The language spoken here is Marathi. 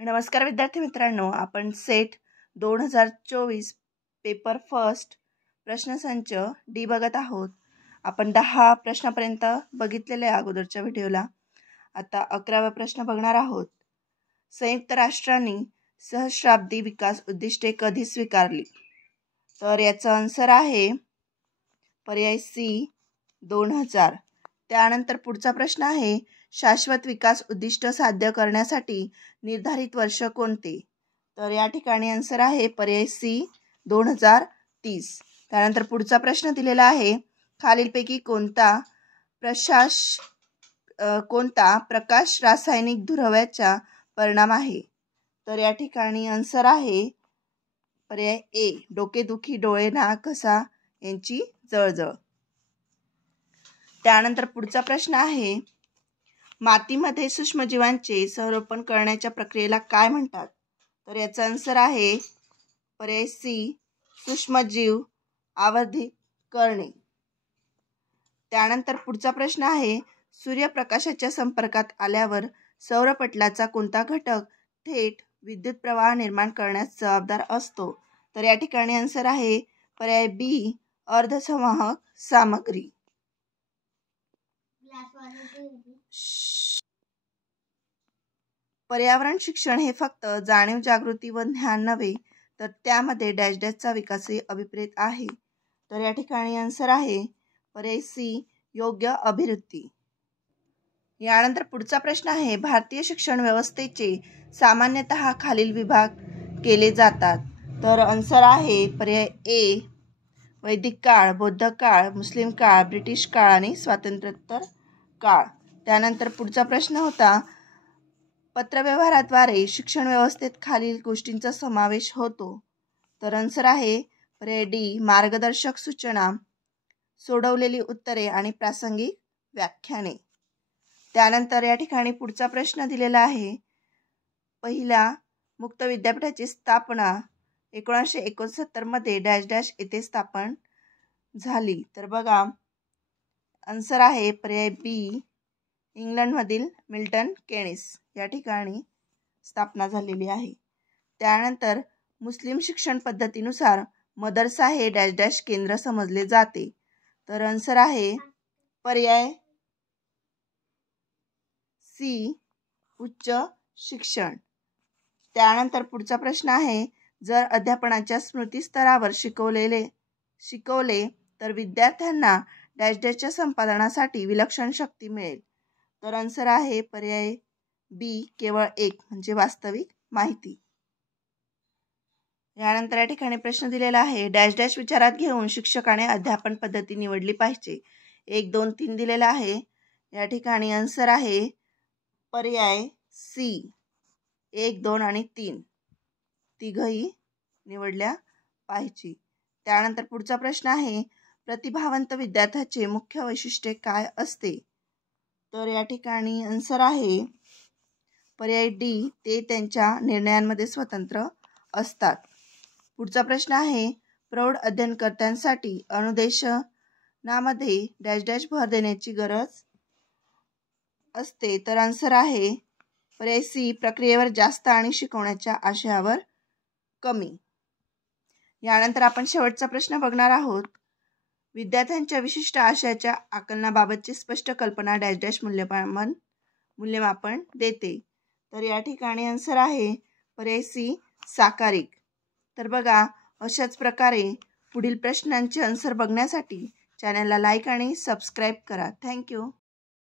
नमस्कार विद्यार्थी मित्रांनो, आपण सेट 2024 पेपर फर्स्ट प्रश्नसंच डी बघत आहोत। आपण 10 प्रश्नापर्यंत बघितलेले अगोदरच्या व्हिडिओला। आता 11वा प्रश्न बघणार आहोत। संयुक्त राष्ट्रांनी सहस्राब्दी विकास उद्दिष्टे कधी स्वीकारली? तर याचा आन्सर आहे पर्याय सी 2000। त्यानंतर पुढचा प्रश्न आहे, शाश्वत विकास उद्दिष्ट साध्य करण्यासाठी निर्धारित वर्ष कोणते? तर या ठिकाणी आन्सर आहे पर्याय सी 2030। त्यानंतर पुढचा प्रश्न दिलेला आहे, खालीलपैकी कोणता प्रकाश रासायनिक दुराव्याचा परिणाम आहे? तर या ठिकाणी आन्सर आहे पर्याय ए डोकेदुखी, डोळे, नाक, घसा यांची जळजळ। त्यानंतर पुढचा प्रश्न आहे, मातीमध्ये सूक्ष्मजीवांचे संरोपण करण्याच्या प्रक्रियेला काय म्हणतात? तर याचा आन्सर आहे पर्याय सी सूक्ष्मजीव आवर्धित करणे। त्यानंतर पुढचा प्रश्न आहे, सूर्यप्रकाशाच्या संपर्कात आल्यावर सौरपटलाचा कोणता घटक थेट विद्युत प्रवाह निर्माण करण्यास जबाबदार असतो? तर या ठिकाणी आन्सर आहे पर्याय बी अर्धसंवाहक सामग्री। पर्यावरण शिक्षण हे फक्त जाणीव, जागृती व ज्ञान नव्हे, तर त्यामध्ये डॅश डॅशचा विकासही अभिप्रेत आहे। तर या ठिकाणी आन्सर आहे पर्याय सी योग्य अभिवृत्ती। यानंतर पुढचा प्रश्न आहे, भारतीय शिक्षण व्यवस्थेचे सामान्यतः खालील विभाग केले जातात? तर आन्सर आहे पर्याय ए वैदिक काळ, बौद्ध काळ, मुस्लिम काळ, ब्रिटिश काळ आणि स्वातंत्र्योत्तर काळ। त्यानंतर पुढचा प्रश्न होता, पत्रव्यवहाराद्वारे शिक्षण व्यवस्थेत खालील गोष्टींचा समावेश होतो? तर आन्सर आहे पर्याय डी मार्गदर्शक सूचना, सोडवलेली उत्तरे आणि प्रासंगिक व्याख्याने। त्यानंतर या ठिकाणी पुढचा प्रश्न दिलेला आहे, पहिल्या मुक्त विद्यापीठाची स्थापना 1969 मध्ये डॅश डॅश येथे स्थापन झाली? तर बघा आन्सर आहे पर्याय बी इंग्लंडमधील मिल्टन केनीस या ठिकाणी स्थापना झालेली आहे। त्यानंतर मुस्लिम शिक्षण पद्धतीनुसार मदरसा हे डॅश डॅश केंद्र समजले जाते? तर आन्सर आहे पर्याय सी उच्च शिक्षण। त्यानंतर पुढचा प्रश्न आहे, जर अध्यापनाच्या स्मृती स्तरावर शिकवले तर विद्यार्थ्यांना डॅश डॅशच्या संपादनासाठी विलक्षण शक्ती मिळेल? तर आन्सर आहे पर्याय बी केवळ एक म्हणजे वास्तविक माहिती। यानंतर या ठिकाणी प्रश्न दिलेला आहे, डॅश डॅश विचारात घेऊन शिक्षकाने अध्यापन पद्धती निवडली पाहिजे? 1, 2, 3 दिलेला आहे। या ठिकाणी आन्सर आहे पर्याय सी 1, 2 आणि 3 तिघही निवडल्या पाहिजे। त्यानंतर पुढचा प्रश्न आहे, प्रतिभावंत विद्यार्थ्याचे मुख्य वैशिष्ट्य काय असते? तर या ठिकाणी आन्सर आहे पर्याय डी ते त्यांच्या निर्णयांमध्ये स्वतंत्र असतात। पुढचा प्रश्न आहे, प्रौढ अध्ययनकर्त्यांसाठी अनुदेशनामध्ये डॅश डॅश भर देण्याची गरज असते? तर आन्सर आहे पर्याय सी प्रक्रियेवर जास्त आणि शिकवण्याच्या आशयावर कमी। यानंतर आपण शेवटचा प्रश्न बघणार आहोत, विद्यार्थ्यांच्या विशिष्ट आशयाच्या आकलनाबाबतची स्पष्ट कल्पना डॅश डॅश मूल्यमापन देते? तर या ठिकाणी आन्सर आहे पर्याय सी साकारिक। तर बघा अशाच प्रकारे पुढील प्रश्नांचे आन्सर बघण्यासाठी चॅनलला लाईक आणि सबस्क्राईब करा। थँक्यू।